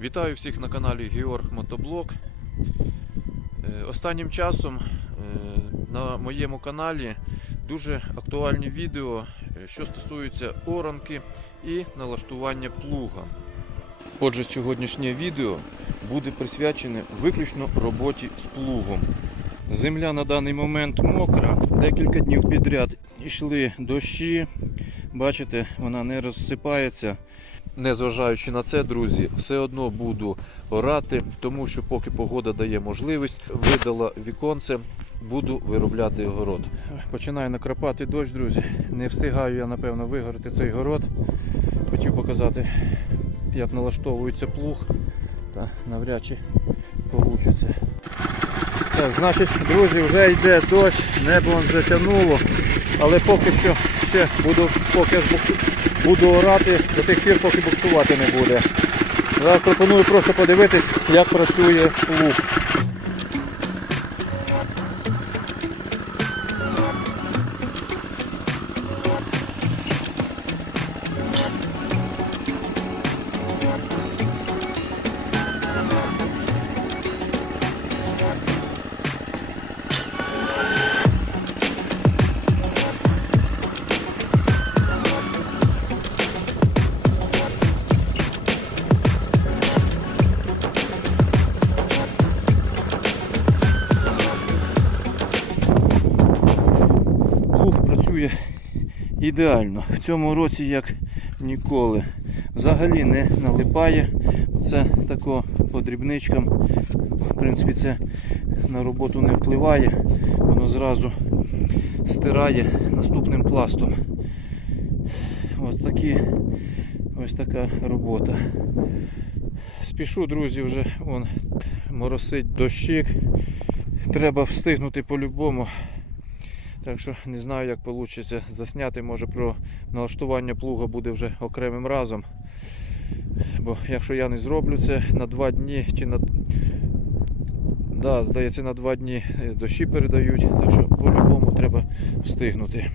Вітаю всіх на каналі Георг Мотоблок. Е, Останнім часом е, на моєму каналі дуже актуальні відео, е, що стосується оранки і налаштування плуга. Отже, сьогоднішнє відео буде присвячене виключно роботі з плугом. Земля на даний момент мокра, декілька днів підряд йшли дощі. Бачите, вона не розсипається. Незважаючи на це, друзі, все одно буду орати, тому що поки погода дає можливість, видала віконце, буду виробляти город. Починає накрапати дощ, друзі. Не встигаю я, напевно, вигорати цей город. Хотів показати, як налаштовується плуг, та навряд чи вийде. Так, значить, друзі, вже йде дощ, небо вже але поки що ще буду, поки буду орати до тих пір, поки буксувати не буде. Зараз пропоную просто подивитись, як працює лук. Працює ідеально. В цьому році як ніколи. Взагалі не налипає. Це тако по дрібничкам. В принципі, це на роботу не впливає. Воно зразу стирає наступним пластом. Ось такі, ось така робота. Спішу, друзі, вже вон моросить дощик. Треба встигнути по-любому. Так що не знаю, як вийде засняти. Може про налаштування плуга буде вже окремим разом. Бо якщо я не зроблю це на два дні чи на. Да, здається, на два дні е, дощі передають, так що по-любому треба встигнути.